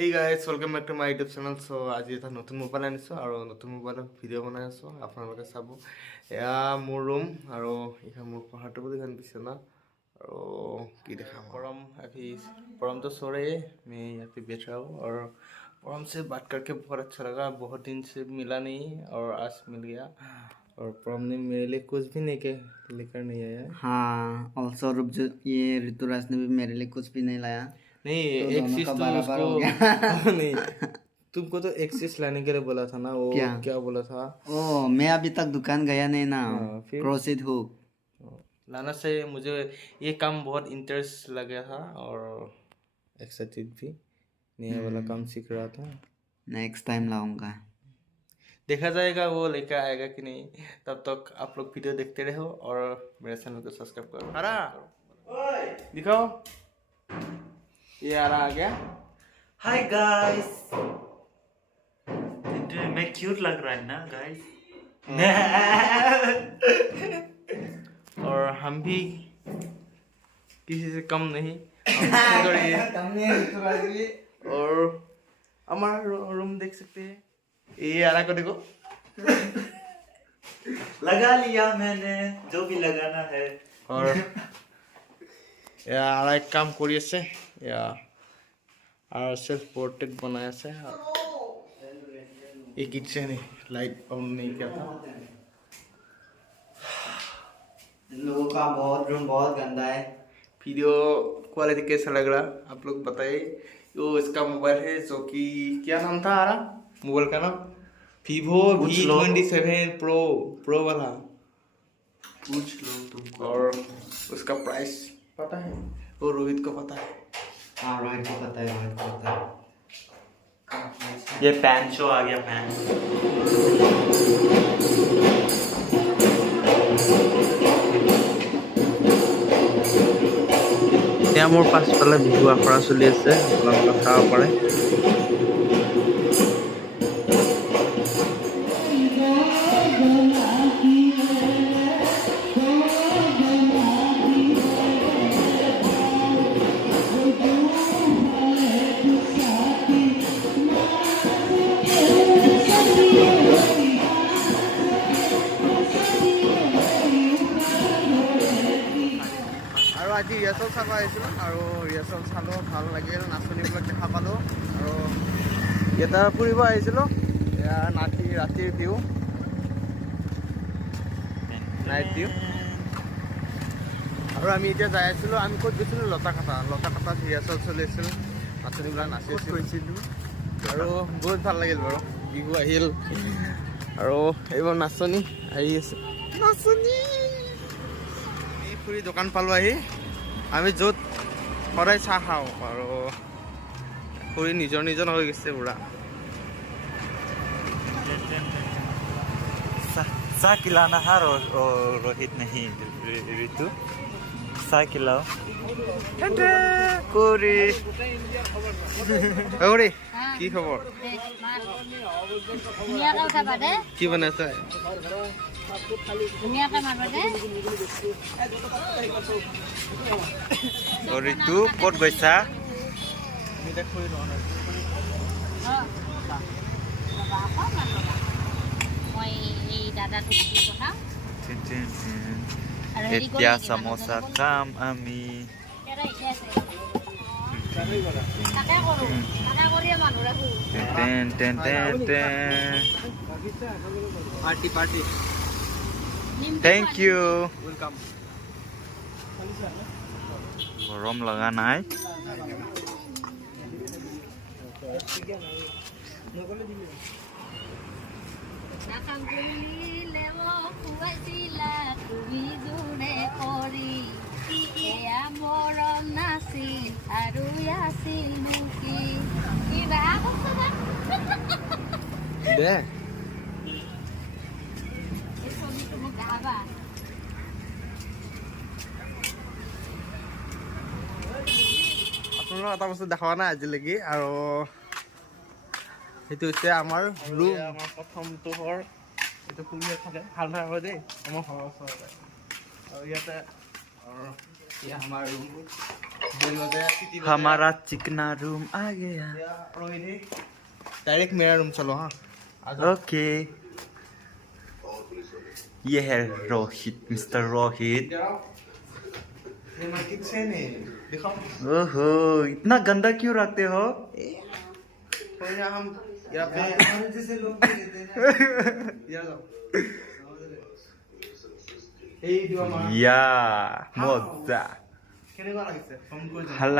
Hey guys, welcome back to my YouTube channel. So আজি এটা নতুন মোবাইল আনিছো আৰু নতুন মোবাইলত ভিডিঅ' বনাই আছো আপোনালোকে চাব এয়া মোৰ ৰুম আৰু এয়া মোৰ পঢ়াটো বুলি গান বিছনা আৰু কি দেখাম परम अभी परम तो सो रहे हैं मैं यहाँ पे बैठ रहा हूँ और परम से बात करके बहुत अच्छा लगा बहुत दिन से मिला नहीं और आज मिल गया और परम ने मेरे लिए कुछ भी नहीं के लेकर नहीं आया हाँ ऑल्सो ये ऋतुराज ने भी मेरे लिए कुछ भी नहीं लाया नहीं तो एक दोनों चीज का तो बराबर हो उसको नहीं तुमको तो एक चीज लाने के लिए बोला था ना वो क्या बोला था ओ मैं अभी तक दुकान गया नहीं ना फिर प्रोसीड हूँ लाना से मुझे ये काम बहुत इंटरेस्ट लगा था और एक्साइटेड भी नया वाला काम सीख रहा था नेक्स्ट टाइम लाऊंगा देखा जाएगा वो लेकर आएगा कि नहीं तब तक आप लोग वीडियो देखते रहो और मेरे चैनल को सब्सक्राइब करो हरा दिखाओ ये आ गया हाय गाइस मैं क्यूट लग रहा है ना गाइस और हम भी किसी से कम नहीं और हमारा रूम देख सकते हैं ये आरा को देखो लगा लिया मैंने जो भी लगाना है और आरा एक काम करी আছে और सेल्फ पोर्ट्रेट बनाया से एक किचन लाइट ऑन नहीं किया था इन लोगों का बहुत रूम बहुत गंदा है वीडियो क्वालिटी कैसा लग रहा आप लोग बताइए वो इसका मोबाइल है जो कि क्या नाम था आरा मोबाइल का नाम Vivo V27 Pro वाला पूछ लो तुमको और उसका प्राइस पता है वो रोहित को पता है हाँ रोहित को पता है रोहित को पता है ये पैन शो आ गया पैन এতিয়া মোৰ পাছফালে বিহু আখৰা চলি আছে আপোনালোকে চাব পাৰে আৰু আজি ৰিহাৰ্চেল চাব আহিছিলোঁ আৰু ৰিহাৰ্চেল চালোঁ ভাল লাগিল নাচনীবিলাক দেখা পালোঁ আৰু এটা ফুৰিব আহিছিলোঁ এয়া ৰাতিৰ ভিউ নাইট ভিউ আৰু আমি এতিয়া যাই আছিলোঁ আমি ক'ত গৈছিলোঁ লতাকাটাত ৰিহাৰ্চেল চলি আছিল নাচনীবিলাক নাচি গৈছিলোঁ আৰু বহুত ভাল লাগিল বাৰু বিহু আহিল আৰু এইবোৰ নাচনী আহি আছে নাচনী আমি ফুৰি দোকান পালোঁ আহি আমি য'ত সদায় চাহ খাওঁ আৰু ফুৰি নিজৰ হৈ গৈছে পুৰা सा खिलाना है रोहित नहीं ऋतु सा खिलाओ কৰি কি খবৰ কি বনাইছা ঋতু ক'ত গৈছা এতিয়া চামোচা খাম আমি পাৰ্টি থেংক ইউ গৰম লগা নাই মৰম নাছিল আৰু আছিল কি কিবা দে আপোনালোকক এটা বস্তু দেখা নাই আজিলৈকে আৰু সেইটো হৈছে আমাৰ ৰুম আমাৰ প্ৰথমটো ঘৰ এইটো খুলিয়ে থাকে ভাল হয় দেই আমাৰ ঘৰৰ ওচৰতে আৰু ইয়াতে ये हमारा रूम दोनों का सिटी हमारा चिकना रूम आ गया डायरेक्ट मेरा रूम चलो हाँ ओके ये है रोहित मिस्टर रोहित ये मैं ठीक से नहीं दिखाओ ओहो इतना गंदा क्यों रखते हो कोई ना हम यहाँ पे जैसे लोग कहते हैं यहाँ जाओ এই দিবা মা या মজা কেনেকুৱা লাগিছে ফোন কৰি ভাল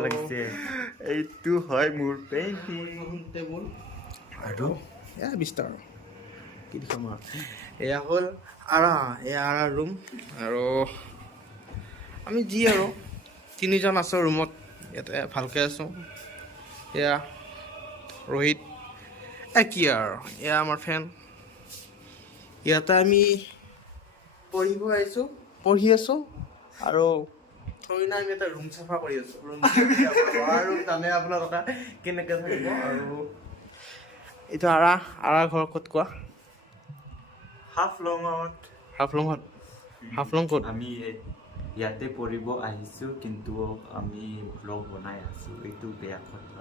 লাগিছে এইটো হয় মোৰ পেইন্টিং টেবুল আৰু এয়া বিস্তাৰ কি দেখাম আৰু এয়া হ'ল আৰা ৰুম আৰু আমি যি আৰু তিনিজন আছোঁ ৰুমত ইয়াতে ভালকৈ আছোঁ এয়া ৰোহিত কি আৰু এয়া আমাৰ ফেন ইয়াতে আমি পঢ়ি আছোঁ আৰু থৈ না আমি এটা ৰুম চাফা কৰি আছোঁ ৰুম জানে আপোনালোকে কেনেকৈ থাকিব আৰু এইটো আৰা ঘৰ ক'ত কোৱা হাফলঙত ক'ত আমি ইয়াতে পঢ়িব আহিছো কিন্তু আমি ব্লগ বনাই আছো এইটো বেয়া কথা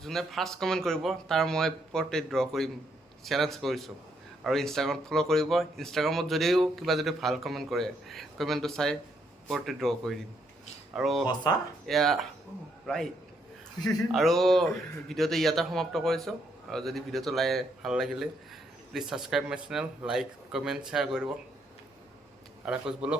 যোনে ফাৰ্ষ্ট কমেণ্ট কৰিব তাৰ মই পৰ্ট্ৰেইট ড্ৰ কৰিম চেলেঞ্জ কৰিছোঁ আৰু ইনষ্টাগ্ৰামত ফ'ল' কৰিব ইনষ্টাগ্ৰামত যদিও কিবা যদি ভাল কমেণ্ট কৰে কমেণ্টটো চাই পৰ্ট্ৰেইট ড্ৰ কৰি দিম আৰু সঁচা এয়া ৰাইট আৰু ভিডিঅ'টো ইয়াতে সমাপ্ত কৰিছোঁ আৰু যদি ভিডিঅ'টো ভাল লাগিলে please subscribe my channel like comment share কৰিব আৰু কুছ বলো